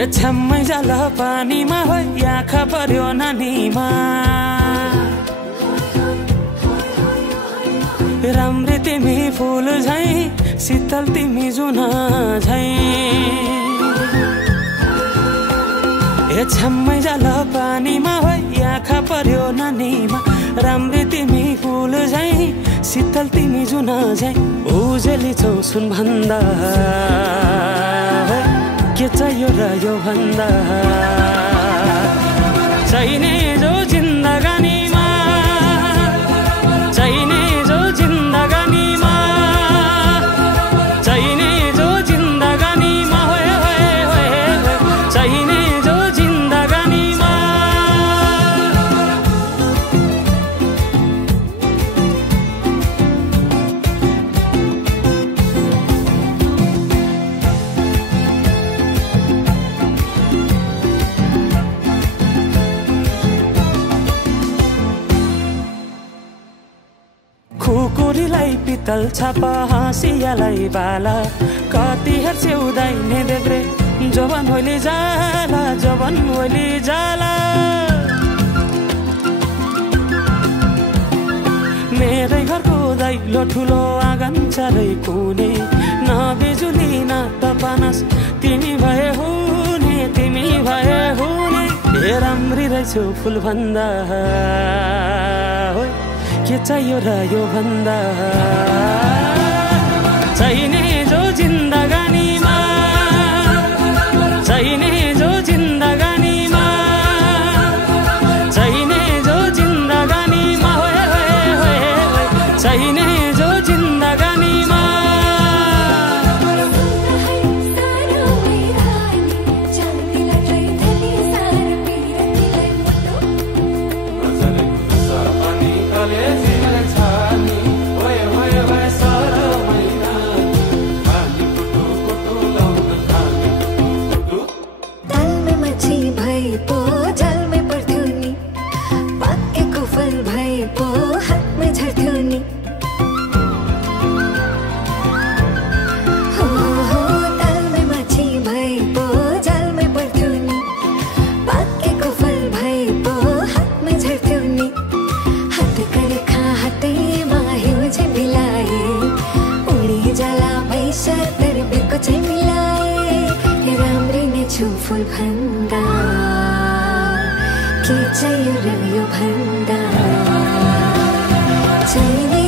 छ्याम्मै जाल पानीमा होइ आँखा पर्यो नानीमा राम्री तिमी फुल झै शीतल तिमी जुन झै छ्याम्मै जाल पानीमा होइ आँखा पर्यो नानीमा राम्री तिमी फुल झै शीतल तिमी जुन झै उजेली छौ सुन भन्दा के चाहियो र यो भन्दा चाहिने जो जिन्दगानीमा चाहिने जो जिन्दगानीमा चाहिने जो जिन्दगानीमा होय होय होय चाहिने जो जिन्दगानीमा खुकुरीलाई पितल छापा हाँसियालाई बाला कति हेर्छौ दाइने देब्रे जवान होली जाला जवान होली जाला मेरै घरको दैलो ठुलो आँगन चारै कुने न बिजुली न त पानस तिमी भए हुने तिमी भए हुने हे राम्री रहेछौ फुल भन्दा के चाहियो र यो भन्दा चाहिने जो जिन्दगानीमा चाहिने जो जिन्दगानीमा चाहिने जो जिन्दगानीमा होय होय होय चाहिने जो जिन्दगानीमा फुल भन्दा के चाहियो र यो भन्दा चाहिने